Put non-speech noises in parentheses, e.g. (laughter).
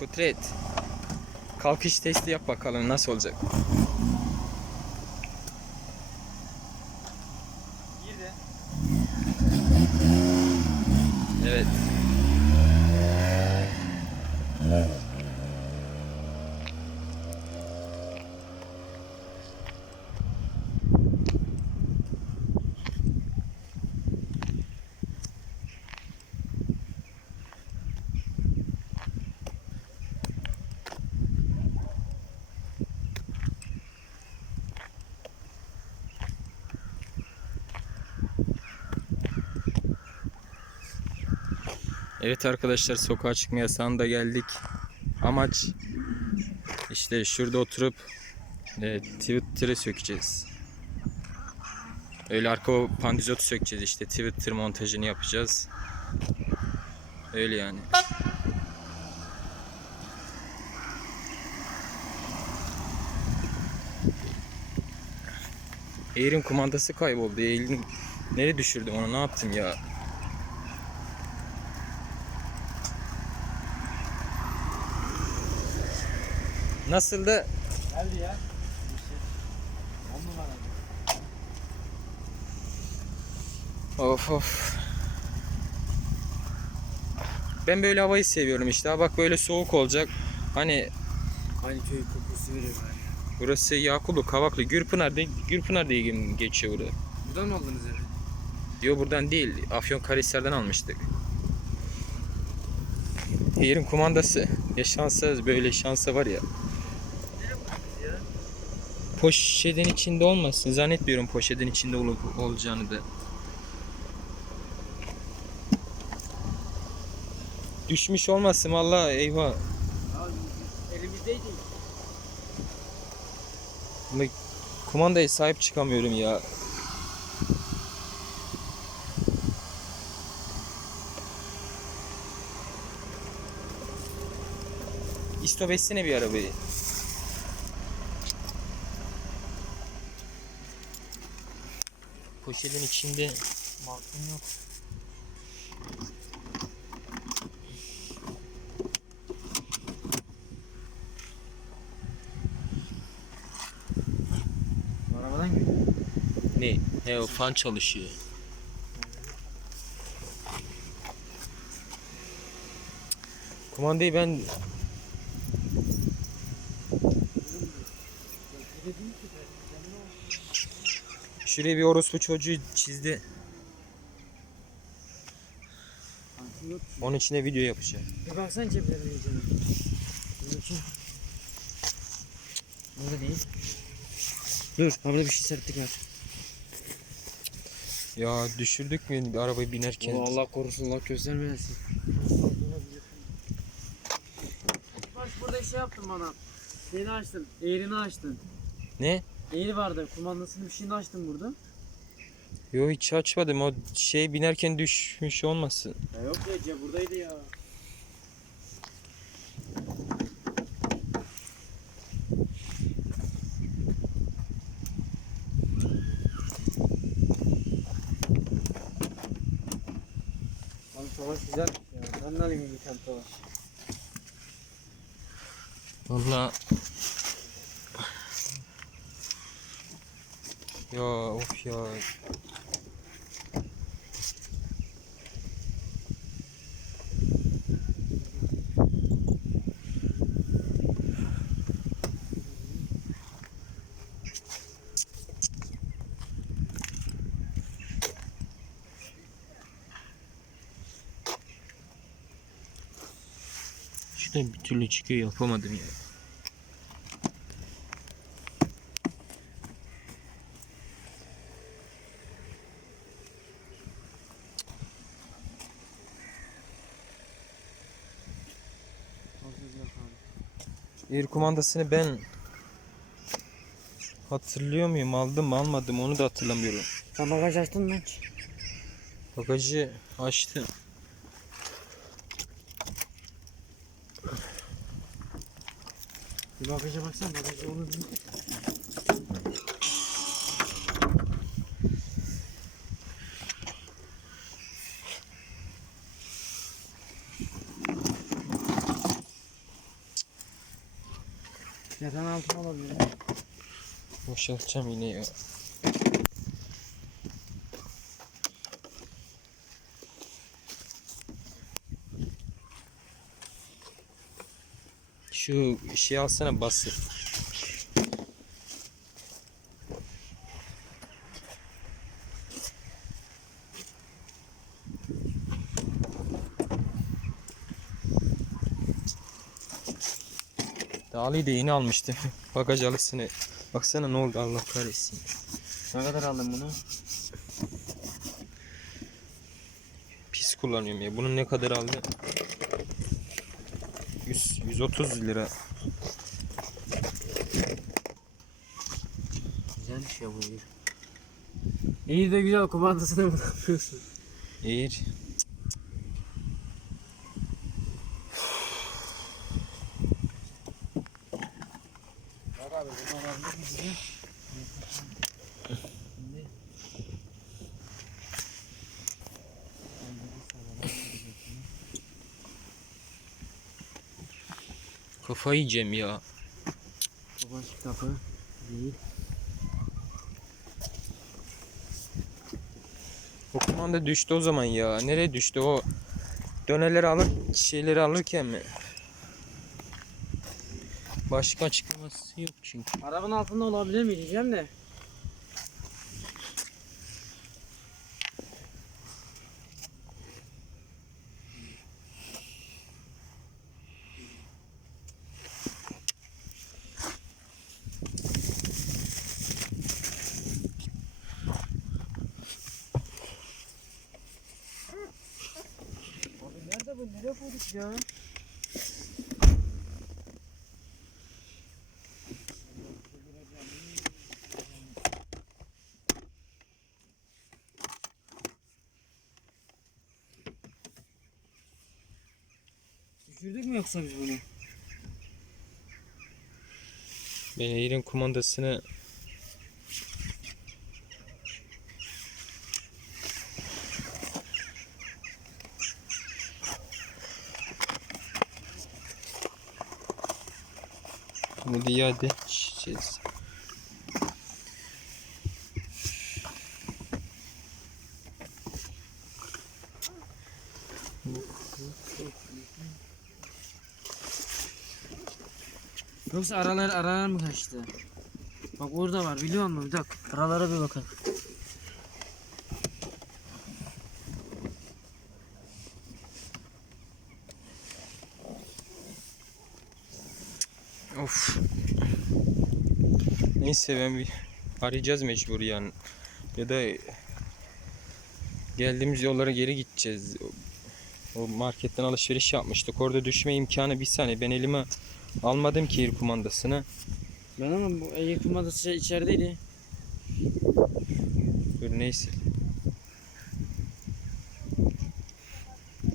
Kudret. Kalkış testi yap bakalım nasıl olacak. Girdi. Evet. Evet arkadaşlar sokağa çıkma yasağına geldik. Amaç işte şurada oturup e, Twitter'ı sökeceğiz. Öyle arka pandizotu sökeceğiz işte Twitter montajını yapacağız. Öyle yani. Air'in kumandası kayboldu. Air'in nereye düşürdüm onu ne yaptım ya? Nasıldı? Geldi ya. Of of. Ben böyle havayı seviyorum işte. Ha Bak böyle soğuk olacak. Hani Aynı köy kokusu veriyor bana ya. burası Yakulu, Kavaklı, Gürpınar, de, Gürpınar diye geçiyor burada. Buradan mı aldınız evi? Yo buradan değil. Afyonkarahisar'dan almıştık. Yerin kumandası. Ya şansa böyle şansa var ya. Poşetin içinde olmasın. Zannetmiyorum poşetin içinde olup olacağını da. Düşmüş olmasın valla eyvah. Elimizdeydi. Ama kumandaya sahip çıkamıyorum ya. İstop etsene bir arabayı. Poşetin içinde Baktım yok. Arabadan geliyor. ne? He o fan çalışıyor. Kumandayı ben Şuraya bir orospu çocuğu çizdi. Onun içine video yapacağım. Bir baksana ceplerine canım. Burada değil. Dur, burada bir şey sertlik var. Ya düşürdük mü arabayı binerken? Allah, Allah korusun, Allah göstermeyesin. Bak burada şey yaptın bana. Şeyini açtın, eğrini açtın. Ne? Eğri vardı, kumandasının bir şeyini açtın burada. Yo hiç açmadım. O şey binerken düşmüş olmasın. Ya yok ya, Ece buradaydı ya. Abi talaş güzel ya. Ben de alayım bir tane talaş. Valla Ya of ya. Şuradan bir türlü Air kumandasını ben hatırlıyor muyum? Aldım mı almadım onu da hatırlamıyorum. Sen bagaj açtın mı? Bagajı açtım. Bir bagaja baksana bagajı onu Yatağın altına olabilir. Boşaltacağım yine ya. Şu şey alsana bası. Dağlıyı da yeni almıştım. (laughs) Bagaj alısını. Baksana ne oldu Allah kahretsin. Ne kadar aldın bunu? Pis kullanıyorum ya. Bunun ne kadar aldı? 100, 130 lira. Güzel bir şey bu. İyi de güzel kumandasını bırakmıyorsun. (laughs) Eğir. Bak abi bunu alabilir miyiz? Şimdi Kafayı yiyeceğim ya. Babaş kapı değil. O kumanda düştü o zaman ya. Nereye düştü o? Döneleri alır, şeyleri alırken mi? Başka açıklaması yok çünkü. Arabanın altında olabilir mi diyeceğim de. Nerede bu? Nereye ya? Düşürdük mü yoksa biz bunu? Ben Eğir'in kumandasını Bunu iade edeceğiz. Yoksa aralar aralar mı kaçtı? Bak orada var biliyor musun? Bir dakika. Aralara bir bakalım. Of. Neyse ben bir arayacağız mecbur yani. Ya da geldiğimiz yollara geri gideceğiz. O marketten alışveriş yapmıştık. Orada düşme imkanı bir saniye. Ben elime almadım ki el kumandasını. Ben ama bu el kumandası içerideydi. Dur neyse.